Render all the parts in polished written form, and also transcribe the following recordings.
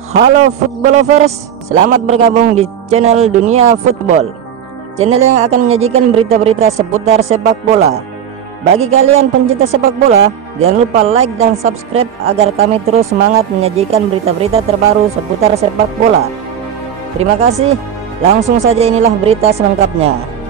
Halo football lovers, selamat bergabung di channel Dunia Football, channel yang akan menyajikan berita-berita seputar sepak bola. Bagi kalian pencinta sepak bola, jangan lupa like dan subscribe agar kami terus semangat menyajikan berita-berita terbaru seputar sepak bola. Terima kasih, langsung saja inilah berita selengkapnya.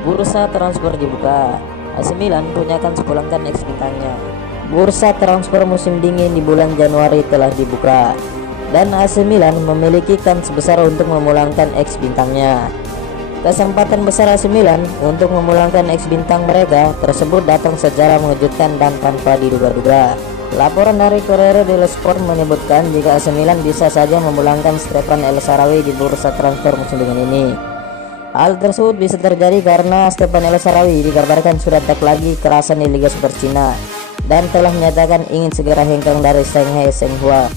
Bursa transfer dibuka. AC Milan runyakan sepulangkan ex bintangnya. Bursa transfer musim dingin di bulan Januari telah dibuka dan AC Milan memiliki kans besar untuk memulangkan ex bintangnya. Kesempatan besar AC Milan untuk memulangkan ex bintang mereka tersebut datang secara mengejutkan dan tanpa diduga-duga. Laporan dari Corriere dello Sport menyebutkan jika AC Milan bisa saja memulangkan Stefan El Shaarawy di bursa transfer musim dingin ini. Hal tersebut bisa terjadi karena Stefan El Shaarawy dikabarkan sudah tak lagi kerasan di Liga Super Cina dan telah menyatakan ingin segera hengkang dari Shanghai Shenhua.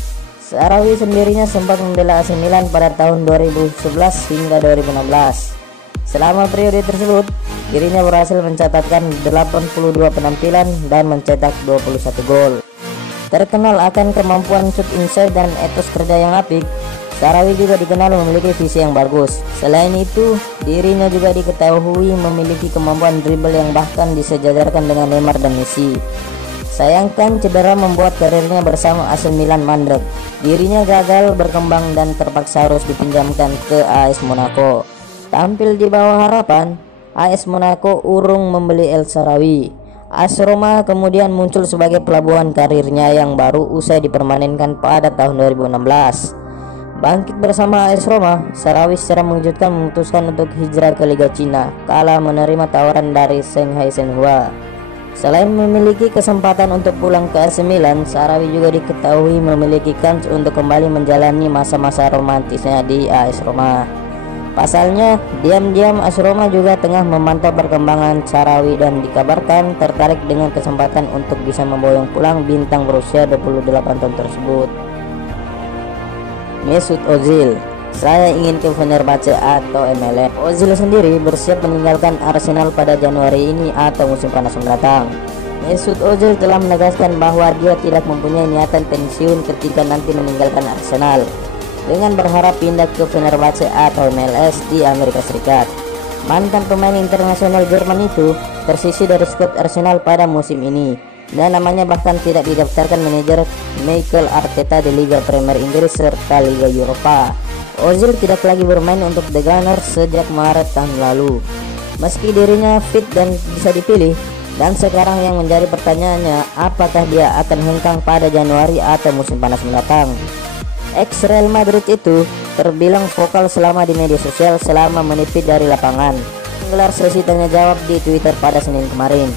Shaarawy sendirinya sempat membela AC Milan pada tahun 2011 hingga 2016. Selama periode tersebut, dirinya berhasil mencatatkan 82 penampilan dan mencetak 21 gol. Terkenal akan kemampuan shoot inside dan etos kerja yang apik, Shaarawy juga dikenal memiliki visi yang bagus. Selain itu, dirinya juga diketahui memiliki kemampuan dribble yang bahkan disejajarkan dengan Neymar dan Messi. Sayangkan cedera membuat karirnya bersama AC Milan mandek. Dirinya gagal berkembang dan terpaksa harus dipinjamkan ke AS Monaco. Tampil di bawah harapan, AS Monaco urung membeli El Shaarawy. AS Roma kemudian muncul sebagai pelabuhan karirnya yang baru usai dipermanenkan pada tahun 2016. Bangkit bersama AS Roma, Shaarawy secara mengejutkan memutuskan untuk hijrah ke Liga Cina kala menerima tawaran dari Shanghai Shenhua. Selain memiliki kesempatan untuk pulang ke AC Milan, Shaarawy juga diketahui memiliki kans untuk kembali menjalani masa-masa romantisnya di AS Roma. Pasalnya, diam-diam AS Roma juga tengah memantau perkembangan Shaarawy dan dikabarkan tertarik dengan kesempatan untuk bisa memboyong pulang bintang berusia 28 tahun tersebut. Mesut Ozil, saya ingin ke Fenerbahce atau MLS. Ozil sendiri bersiap meninggalkan Arsenal pada Januari ini atau musim panas mendatang. Mesut Ozil telah menegaskan bahwa dia tidak mempunyai niatan pensiun ketika nanti meninggalkan Arsenal, dengan berharap pindah ke Fenerbahce atau MLS di Amerika Serikat. Mantan pemain internasional Jerman itu tersisih dari skuad Arsenal pada musim ini, dan namanya bahkan tidak didaftarkan manajer Mikel Arteta di Liga Premier Inggris serta Liga Eropa. Ozil tidak lagi bermain untuk The Gunners sejak Maret tahun lalu, meski dirinya fit dan bisa dipilih. Dan sekarang yang menjadi pertanyaannya, apakah dia akan hengkang pada Januari atau musim panas mendatang? Ex Real Madrid itu terbilang vokal selama di media sosial selama menipis dari lapangan, menggelar sesi tanya jawab di Twitter pada Senin kemarin.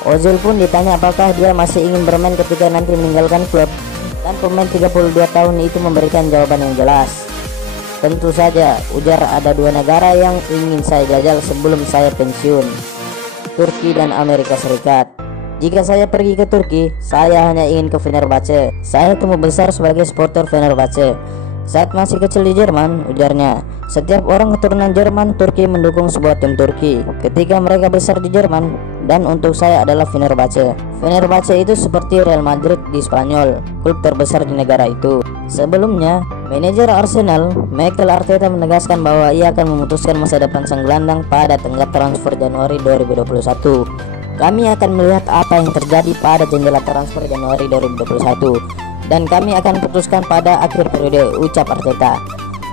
Ozil pun ditanya apakah dia masih ingin bermain ketika nanti meninggalkan klub, dan pemain 32 tahun itu memberikan jawaban yang jelas. Tentu saja, ujar, ada dua negara yang ingin saya jajal sebelum saya pensiun, Turki dan Amerika Serikat. Jika saya pergi ke Turki, saya hanya ingin ke Fenerbahce. Saya tumbuh besar sebagai supporter Fenerbahce saat masih kecil di Jerman, ujarnya. Setiap orang keturunan Jerman Turki mendukung sebuah tim Turki ketika mereka besar di Jerman, dan untuk saya adalah Fenerbahce. Fenerbahce itu seperti Real Madrid di Spanyol, klub terbesar di negara itu. Sebelumnya, manajer Arsenal Mikel Arteta menegaskan bahwa ia akan memutuskan masa depan sang gelandang pada tenggat transfer Januari 2021. Kami akan melihat apa yang terjadi pada jendela transfer Januari 2021 dan kami akan putuskan pada akhir periode, ucap Arteta.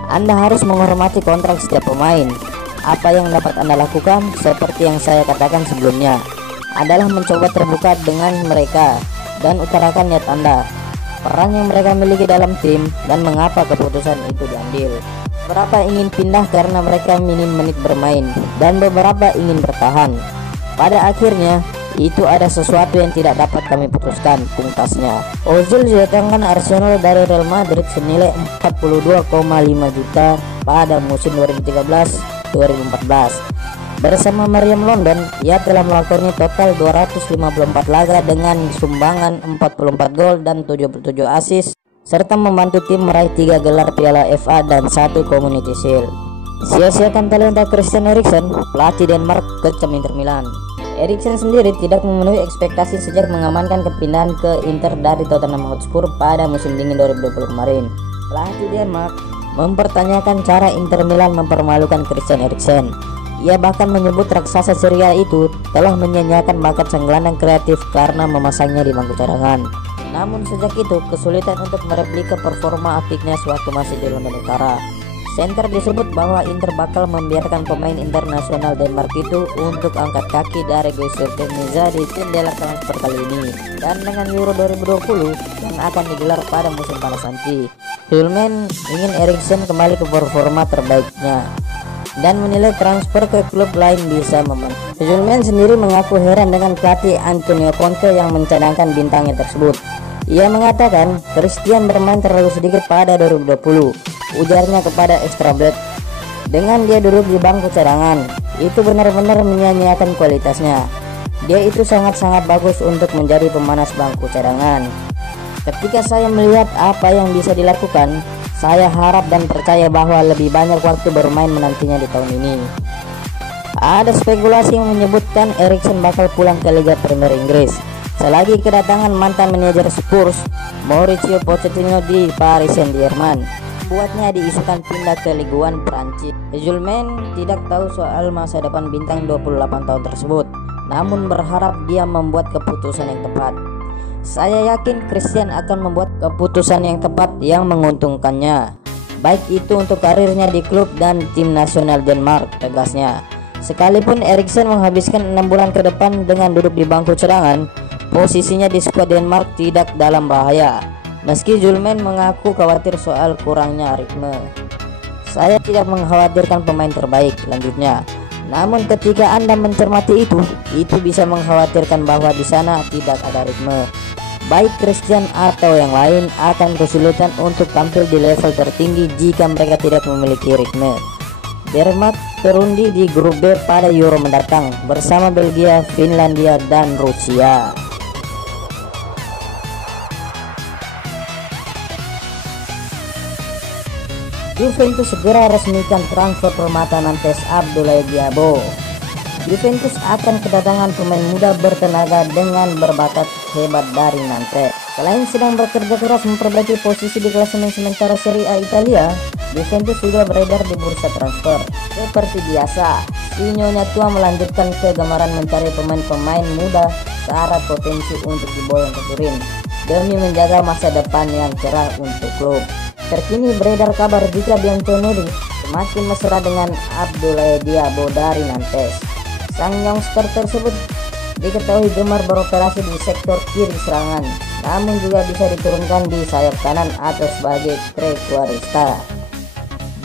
Anda harus menghormati kontrak setiap pemain. Apa yang dapat Anda lakukan, seperti yang saya katakan sebelumnya, adalah mencoba terbuka dengan mereka dan utarakan niat Anda, peran yang mereka miliki dalam tim, dan mengapa keputusan itu diambil. Beberapa ingin pindah karena mereka minim menit bermain, dan beberapa ingin bertahan. Pada akhirnya, itu ada sesuatu yang tidak dapat kami putuskan, pungkasnya. Ozil didatangkan Arsenal dari Real Madrid senilai 42,5 juta pada musim 2013-2014. Bersama Mariam London, ia telah melakoni total 254 laga dengan sumbangan 44 gol dan 77 assist, serta membantu tim meraih 3 gelar Piala FA dan 1 Community Shield. Sia-siakan talenta Christian Eriksen, pelatih Denmark kecam Inter Milan. Eriksen sendiri tidak memenuhi ekspektasi sejak mengamankan kepindahan ke Inter dari Tottenham Hotspur pada musim dingin 2020 kemarin. Pelatih Denmark mempertanyakan cara Inter Milan mempermalukan Christian Eriksen. Ia bahkan menyebut raksasa Serie A itu telah menyanyiakan bakat sang gelandang kreatif karena memasangnya di bangku cadangan. Namun sejak itu kesulitan untuk mereplika performa apiknya sewaktu masih di London Utara. Center disebut bahwa Inter bakal membiarkan pemain internasional Denmark itu untuk angkat kaki dari Giuseppe Meazza di jendela transfer kali ini. Dan dengan Euro 2020 yang akan digelar pada musim panas nanti, Hjulmand ingin Eriksen kembali ke performa terbaiknya dan menilai transfer ke klub lain bisa memenuhi. Hjulmand sendiri mengaku heran dengan pelatih Antonio Conte yang mencadangkan bintangnya tersebut. Ia mengatakan Christian bermain terlalu sedikit pada 2020, ujarnya kepada Extra Black. Dengan dia duduk di bangku cadangan, itu benar-benar menyia-nyiakan kualitasnya. Dia itu sangat-sangat bagus untuk menjadi pemanas bangku cadangan. Ketika saya melihat apa yang bisa dilakukan, saya harap dan percaya bahwa lebih banyak waktu bermain menantinya di tahun ini. Ada spekulasi yang menyebutkan Eriksen bakal pulang ke Liga Premier Inggris selagi kedatangan mantan manajer Spurs Mauricio Pochettino di Paris Saint-Germain buatnya diisukan pindah ke Ligue 1 Prancis. Hjulmand tidak tahu soal masa depan bintang 28 tahun tersebut, namun berharap dia membuat keputusan yang tepat. Saya yakin Christian akan membuat keputusan yang tepat yang menguntungkannya, baik itu untuk karirnya di klub dan tim nasional Denmark, tegasnya. Sekalipun Eriksen menghabiskan 6 bulan ke depan dengan duduk di bangku cadangan, posisinya di skuad Denmark tidak dalam bahaya. Meski Hjulmand mengaku khawatir soal kurangnya ritme. Saya tidak mengkhawatirkan pemain terbaik, lanjutnya. Namun ketika Anda mencermati itu bisa mengkhawatirkan bahwa di sana tidak ada ritme. Baik Christian atau yang lain akan kesulitan untuk tampil di level tertinggi jika mereka tidak memiliki ritme. Denmark terundi di grup B pada Euro mendatang bersama Belgia, Finlandia, dan Rusia. Juventus segera resmikan transfer permata Nantes Abdoulaye Diabo. Juventus akan kedatangan pemain muda bertenaga dengan berbakat hebat dari Nantes. Selain sedang bekerja keras memperbaiki posisi di klasemen sementara Serie A Italia, Juventus juga beredar di bursa transfer. Seperti biasa, si Nyonya Tua melanjutkan kegemaran mencari pemain-pemain muda syarat potensi untuk diboyong ke Turin demi menjaga masa depan yang cerah untuk klub. Terkini beredar kabar jika Bianconeri semakin mesra dengan Abdoulaye Diabo dari Nantes. Sang youngster tersebut diketahui gemar beroperasi di sektor kiri serangan, namun juga bisa diturunkan di sayap kanan atau sebagai trequartista.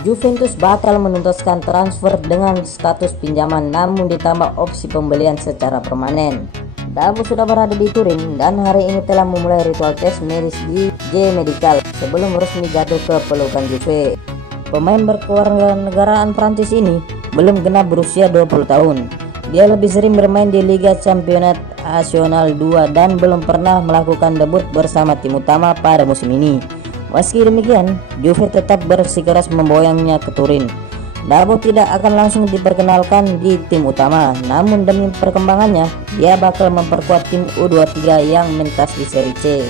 Juventus bakal menuntaskan transfer dengan status pinjaman namun ditambah opsi pembelian secara permanen. Diabo sudah berada di Turin dan hari ini telah memulai ritual tes medis di J Medical sebelum resmi jatuh ke pelukan Juve. Pemain berkewarganegaraan Prancis ini belum genap berusia 20 tahun. Dia lebih sering bermain di Liga Championnat Nasional 2 dan belum pernah melakukan debut bersama tim utama pada musim ini. Meski demikian, Juve tetap bersikeras memboyongnya ke Turin. Diabo tidak akan langsung diperkenalkan di tim utama, namun demi perkembangannya, dia bakal memperkuat tim U23 yang mentas di Serie C.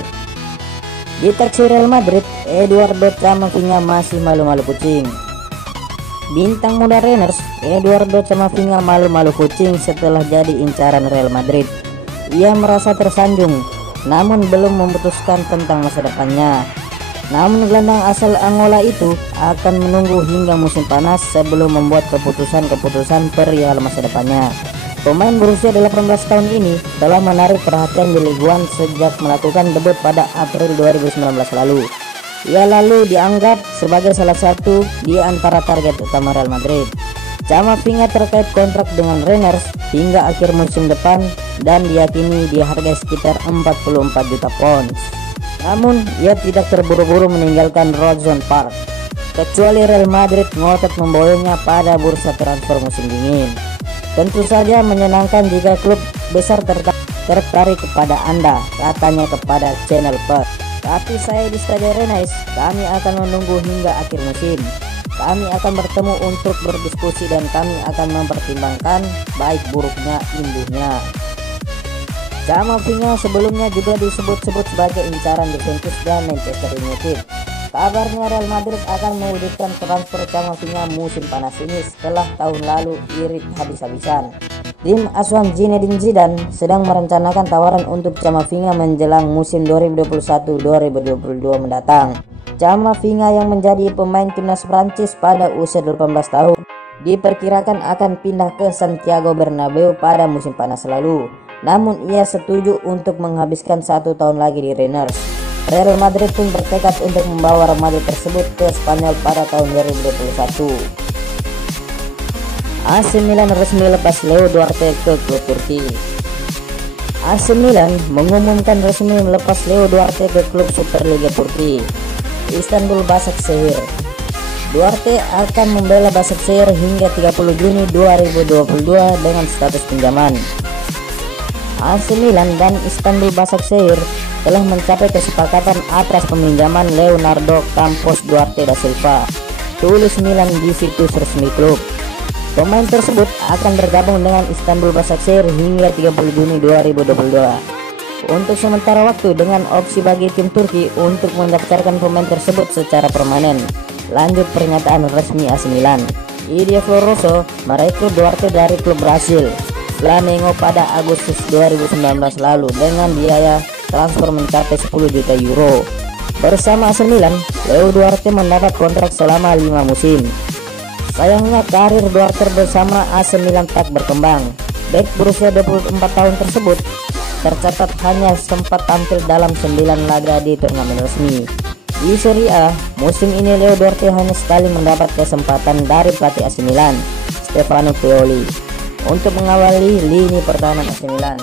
Di taksi Real Madrid, Eduardo Camavinga masih malu-malu kucing. Bintang muda Rennes, Eduardo Camavinga malu-malu kucing setelah jadi incaran Real Madrid. Ia merasa tersanjung, namun belum memutuskan tentang masa depannya. Namun gelandang asal Angola itu akan menunggu hingga musim panas sebelum membuat keputusan-keputusan perihal masa depannya. Pemain berusia 18 tahun ini telah menarik perhatian di Ligue 1 sejak melakukan debut pada April 2019 lalu. Ia lalu dianggap sebagai salah satu di antara target utama Real Madrid. Camavinga terkait kontrak dengan Rennes hingga akhir musim depan dan diyakini dihargai sekitar 44 juta pounds. Namun, ia tidak terburu-buru meninggalkan Roazhon Park, kecuali Real Madrid ngotot memboyongnya pada bursa transfer musim dingin. Tentu saja menyenangkan jika klub besar tertarik kepada Anda, katanya kepada Channel Plus. Tapi saya di Stade Rennes, kami akan menunggu hingga akhir musim. Kami akan bertemu untuk berdiskusi dan kami akan mempertimbangkan baik buruknya induknya. Camavinga sebelumnya juga disebut-sebut sebagai incaran Juventus dan Manchester United. Kabarnya Real Madrid akan mewujudkan transfer Camavinga musim panas ini setelah tahun lalu irit habis-habisan. Tim asuhan Zinedine Zidane sedang merencanakan tawaran untuk Camavinga menjelang musim 2021-2022 mendatang. Camavinga yang menjadi pemain timnas Prancis pada usia 18 tahun diperkirakan akan pindah ke Santiago Bernabeu pada musim panas lalu. Namun ia setuju untuk menghabiskan 1 tahun lagi di Rennes. Real Madrid pun bertekad untuk membawa remaja tersebut ke Spanyol pada tahun 2021. AC Milan resmi lepas Leo Duarte ke klub Turki. AC Milan mengumumkan resmi melepas Leo Duarte ke klub Superliga Turki, Istanbul Başakşehir. Duarte akan membela Başakşehir hingga 30 Juni 2022 dengan status pinjaman. AC Milan dan Istanbul Başakşehir telah mencapai kesepakatan atas peminjaman Leonardo Campos Duarte da Silva, tulis Milan di situs resmi klub. Pemain tersebut akan bergabung dengan Istanbul Başakşehir hingga 30 Juni 2022 untuk sementara waktu dengan opsi bagi tim Turki untuk mendaftarkan pemain tersebut secara permanen. Lanjut pernyataan resmi AC Milan. Idea Floroso merekrut Duarte dari klub Brasil Flamengo pada Agustus 2019 lalu dengan biaya transfer mencapai 10 juta euro. Bersama AC Milan, Leo Duarte mendapat kontrak selama 5 musim. Sayangnya karir Duarte bersama AC Milan tak berkembang. Bek berusia 24 tahun tersebut tercatat hanya sempat tampil dalam 9 laga di turnamen resmi. Di Serie A, musim ini Leo Duarte hanya sekali mendapat kesempatan dari pelatih AC Milan, Stefano Pioli, untuk mengawali lini pertahanan AC Milan.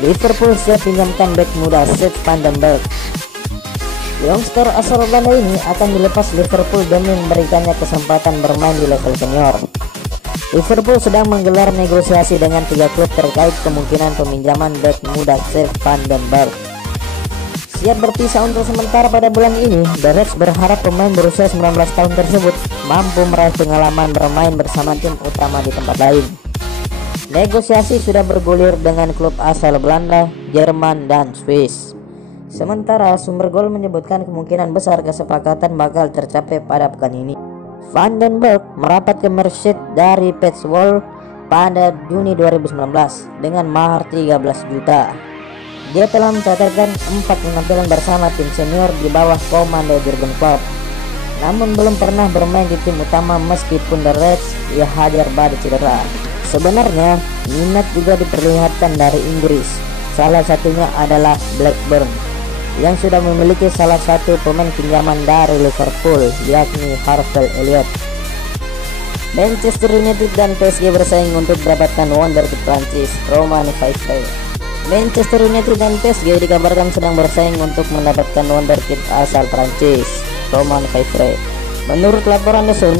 Liverpool siap pinjamkan bek muda Sepp van den Berg. Youngster asal Belanda ini akan dilepas Liverpool demi memberikannya kesempatan bermain di level senior. Liverpool sedang menggelar negosiasi dengan 3 klub terkait kemungkinan peminjaman bek muda Sepp van den Berg. Siap berpisah untuk sementara pada bulan ini, The Reds berharap pemain berusia 19 tahun tersebut mampu meraih pengalaman bermain bersama tim utama di tempat lain. Negosiasi sudah bergulir dengan klub asal Belanda, Jerman, dan Swiss. Sementara sumber gol menyebutkan kemungkinan besar kesepakatan bakal tercapai pada pekan ini. Van den Berg merapat ke Merseyside dari Petwall pada Juni 2019 dengan mahar 13 juta. Dia telah mencatatkan 4 penampilan bersama tim senior di bawah komando Jurgen Klopp. Namun belum pernah bermain di tim utama meskipun The Reds ia hadir pada cedera. Sebenarnya minat juga diperlihatkan dari Inggris. Salah satunya adalah Blackburn yang sudah memiliki salah satu pemain pinjaman dari Liverpool, yakni Harvey Elliott. Manchester United dan PSG bersaing untuk mendapatkan wonderkid Prancis, Romain Faivre. Manchester United dan PSG dikabarkan sedang bersaing untuk mendapatkan wonderkid asal Prancis, Romain Faivre. Menurut laporan The Sun,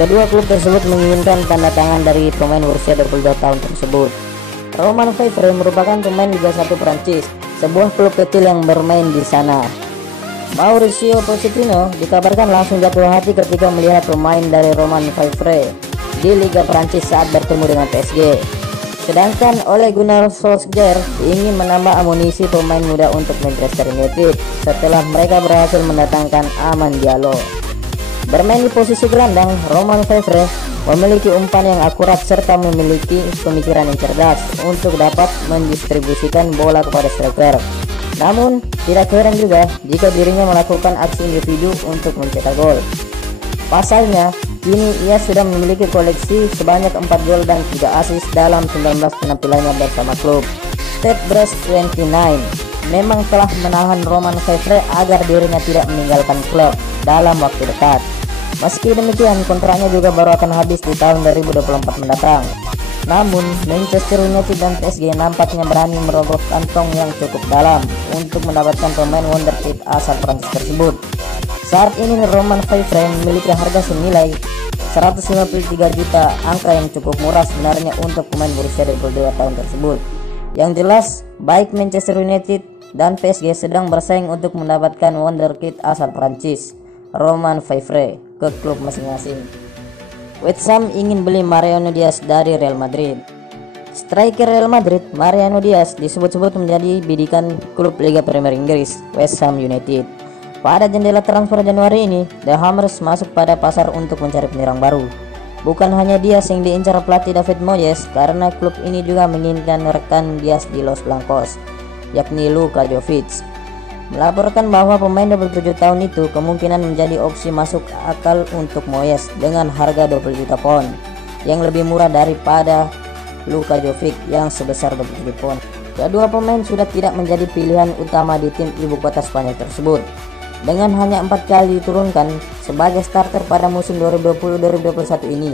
kedua klub tersebut menginginkan tanda tangan dari pemain berusia 22 tahun tersebut. Romain Faivre merupakan pemain Liga 1 Prancis, sebuah klub kecil yang bermain di sana. Mauricio Pochettino dikabarkan langsung jatuh hati ketika melihat pemain dari Romain Faivre di Liga Prancis saat bertemu dengan PSG. Sedangkan Ole Gunnar Solskjaer ingin menambah amunisi pemain muda untuk Manchester United setelah mereka berhasil mendatangkan Aman Diallo. Bermain di posisi gelandang, Romain Faivre memiliki umpan yang akurat serta memiliki pemikiran yang cerdas untuk dapat mendistribusikan bola kepada striker. Namun, tidak heran juga jika dirinya melakukan aksi individu untuk mencetak gol. Pasalnya, kini ia sudah memiliki koleksi sebanyak 4 gol dan 3 assist dalam 19 penampilannya bersama klub. Stade Brest 29 memang telah menahan Romain Faivre agar dirinya tidak meninggalkan klub dalam waktu dekat. Meski demikian, kontraknya juga baru akan habis di tahun 2024 mendatang. Namun, Manchester United dan PSG nampaknya berani merogoh kantong yang cukup dalam untuk mendapatkan pemain wonderkid asal Prancis tersebut. Saat ini Romain Faivre memiliki harga senilai 153 juta, angka yang cukup murah sebenarnya untuk pemain berusia 22 tahun tersebut. Yang jelas, baik Manchester United dan PSG sedang bersaing untuk mendapatkan wonderkid asal Prancis, Romain Faivre. ke klub masing-masing. West Ham ingin beli Mariano Diaz dari Real Madrid. Striker Real Madrid Mariano Diaz disebut-sebut menjadi bidikan klub Liga Premier Inggris, West Ham United. Pada jendela transfer Januari ini, The Hammers masuk pada pasar untuk mencari penyerang baru. Bukan hanya Diaz yang diincar pelatih David Moyes, karena klub ini juga menginginkan rekan Diaz di Los Blancos, yakni Luka Jovic. Melaporkan bahwa pemain 27 tahun itu kemungkinan menjadi opsi masuk akal untuk Moyes dengan harga 20 juta pound, yang lebih murah daripada Luka Jovic yang sebesar 27 pound. Kedua pemain sudah tidak menjadi pilihan utama di tim ibu kota Spanyol tersebut. Dengan hanya 4 kali diturunkan sebagai starter pada musim 2020-2021 ini,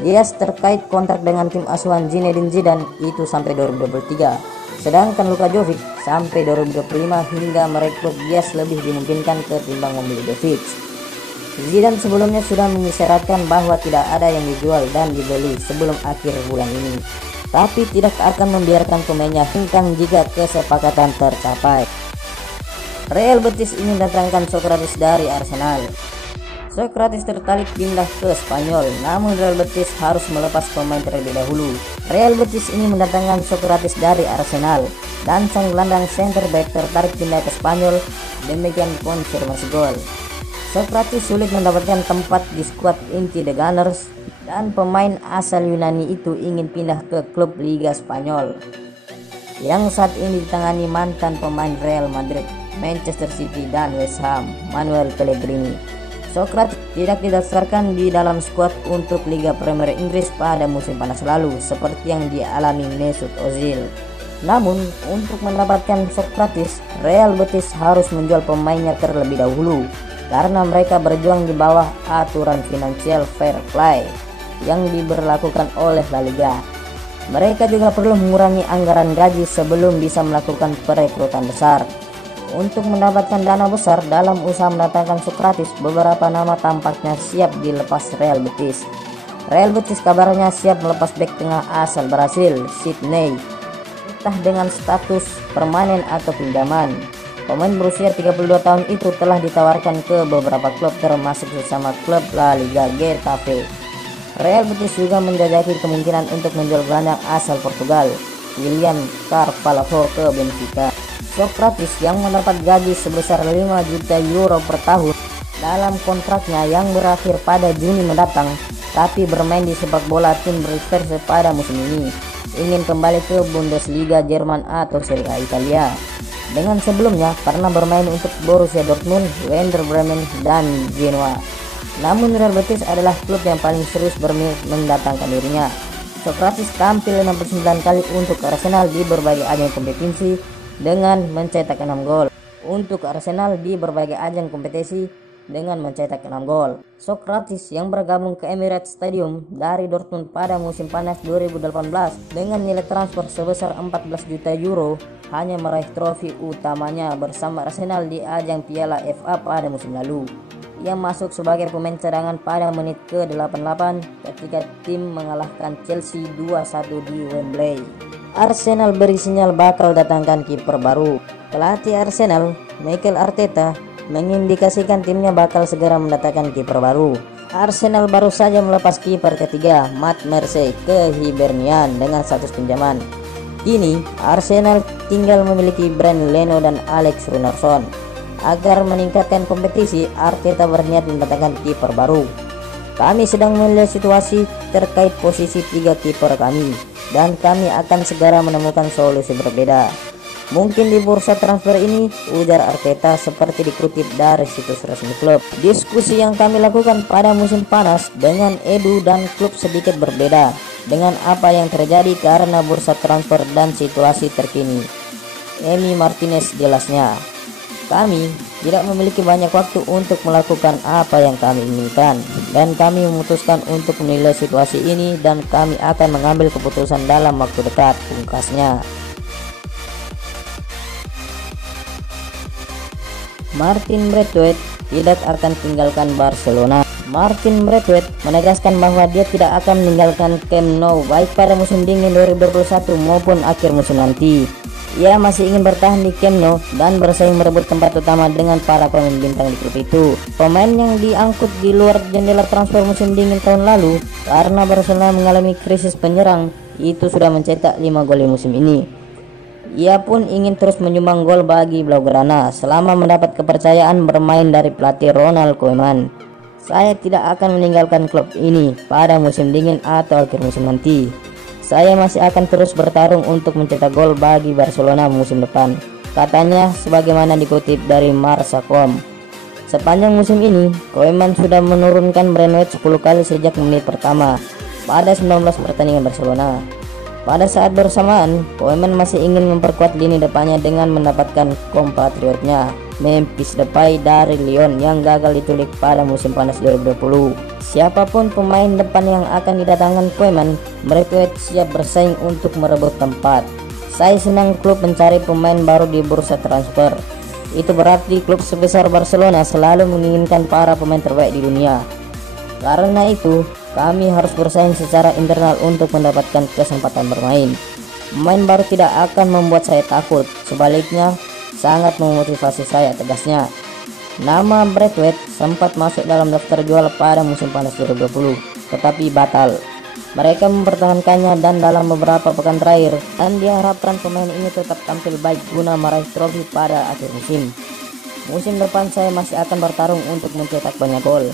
Diaz terkait kontrak dengan tim asuhan Zinedine Zidane itu sampai 2023. Sedangkan Luka Jovic sampai 2025 hingga merekrut Diaz lebih dimungkinkan ketimbang membeli Jovic. Zidane sebelumnya sudah mengisyaratkan bahwa tidak ada yang dijual dan dibeli sebelum akhir bulan ini, tapi tidak akan membiarkan pemainnya hengkang jika kesepakatan tercapai. Real Betis ingin datangkan Sokratis dari Arsenal. Sokratis tertarik pindah ke Spanyol, namun Real Betis harus melepas pemain terlebih dahulu. Real Betis ingin mendatangkan Sokratis dari Arsenal, dan sang gelandang center back tertarik pindah ke Spanyol, demikian konfirmasi gol. Sokratis sulit mendapatkan tempat di skuad inti The Gunners, dan pemain asal Yunani itu ingin pindah ke klub Liga Spanyol, yang saat ini ditangani mantan pemain Real Madrid, Manchester City, dan West Ham, Manuel Pellegrini. Sokratis tidak didaftarkan di dalam skuad untuk Liga Premier Inggris pada musim panas lalu seperti yang dialami Mesut Ozil. Namun, untuk mendapatkan Sokratis, Real Betis harus menjual pemainnya terlebih dahulu karena mereka berjuang di bawah aturan financial fair play yang diberlakukan oleh La Liga. Mereka juga perlu mengurangi anggaran gaji sebelum bisa melakukan perekrutan besar. Untuk mendapatkan dana besar dalam usaha mendatangkan Sokratis, beberapa nama tampaknya siap dilepas Real Betis. Real Betis kabarnya siap melepas bek tengah asal Brasil, Sydney, entah dengan status permanen atau pinjaman. Pemain berusia 32 tahun itu telah ditawarkan ke beberapa klub termasuk sesama klub La Liga Getafe. Real Betis juga menjajaki kemungkinan untuk menjual gelandang asal Portugal, William Carvalho ke Benfica. Sokratis yang mendapat gaji sebesar 5 juta euro per tahun dalam kontraknya yang berakhir pada Juni mendatang, tapi bermain di sepak bola tim reserve pada musim ini, ingin kembali ke Bundesliga Jerman atau Serie A Italia. Dengan sebelumnya pernah bermain untuk Borussia Dortmund, Werder Bremen, dan Genoa. Namun Real Betis adalah klub yang paling serius berminat mendatangkan dirinya. Sokratis tampil 69 kali untuk Arsenal di berbagai ajang kompetisi dengan mencetak 6 gol. Untuk Arsenal di berbagai ajang kompetisi dengan mencetak 6 gol. Sokratis yang bergabung ke Emirates Stadium dari Dortmund pada musim panas 2018 dengan nilai transfer sebesar 14 juta euro hanya meraih trofi utamanya bersama Arsenal di ajang Piala FA pada musim lalu. Ia masuk sebagai pemain cadangan pada menit ke-88 ketika tim mengalahkan Chelsea 2-1 di Wembley. Arsenal beri sinyal bakal datangkan kiper baru. Pelatih Arsenal, Mikel Arteta, mengindikasikan timnya bakal segera mendatangkan kiper baru. Arsenal baru saja melepas kiper ketiga, Matt Mersey, ke Hibernian dengan status pinjaman. Kini, Arsenal tinggal memiliki Brand Leno dan Alex Runarsson. Agar meningkatkan kompetisi, Arteta berniat mendatangkan kiper baru. Kami sedang melihat situasi terkait posisi 3 kiper kami, dan kami akan segera menemukan solusi berbeda. Mungkin di bursa transfer ini, ujar Arteta seperti dikutip dari situs resmi klub. Diskusi yang kami lakukan pada musim panas dengan Edu dan klub sedikit berbeda dengan apa yang terjadi karena bursa transfer dan situasi terkini. Emi Martinez jelasnya. Kami tidak memiliki banyak waktu untuk melakukan apa yang kami inginkan, dan kami memutuskan untuk menilai situasi ini dan kami akan mengambil keputusan dalam waktu dekat, pungkasnya. Martin Braithwaite tidak akan tinggalkan Barcelona. Martin Braithwaite menegaskan bahwa dia tidak akan meninggalkan Camp Nou baik pada musim dingin 2021 maupun akhir musim nanti. Ia masih ingin bertahan di Camp Nou dan bersaing merebut tempat utama dengan para pemain bintang di klub itu. Pemain yang diangkut di luar jendela transfer musim dingin tahun lalu karena Barcelona mengalami krisis penyerang itu sudah mencetak 5 gol di musim ini. Ia pun ingin terus menyumbang gol bagi Blaugrana selama mendapat kepercayaan bermain dari pelatih Ronald Koeman. Saya tidak akan meninggalkan klub ini pada musim dingin atau akhir musim nanti. Saya masih akan terus bertarung untuk mencetak gol bagi Barcelona musim depan, katanya sebagaimana dikutip dari Marca.com. Sepanjang musim ini, Koeman sudah menurunkan Braithwaite 10 kali sejak menit pertama pada 19 pertandingan Barcelona. Pada saat bersamaan, Koeman masih ingin memperkuat lini depannya dengan mendapatkan kompatriotnya Memphis Depay dari Lyon yang gagal diculik pada musim panas 2020. Siapapun pemain depan yang akan didatangkan Koeman, Braithwaite siap bersaing untuk merebut tempat. Saya senang klub mencari pemain baru di bursa transfer. Itu berarti klub sebesar Barcelona selalu menginginkan para pemain terbaik di dunia. Karena itu, kami harus bersaing secara internal untuk mendapatkan kesempatan bermain. Pemain baru tidak akan membuat saya takut, sebaliknya sangat memotivasi saya, tegasnya. Nama Braithwaite sempat masuk dalam daftar jual pada musim panas 2020, tetapi batal. Mereka mempertahankannya dan dalam beberapa pekan terakhir, dan diharapkan pemain ini tetap tampil baik guna meraih trofi pada akhir musim. Musim depan saya masih akan bertarung untuk mencetak banyak gol.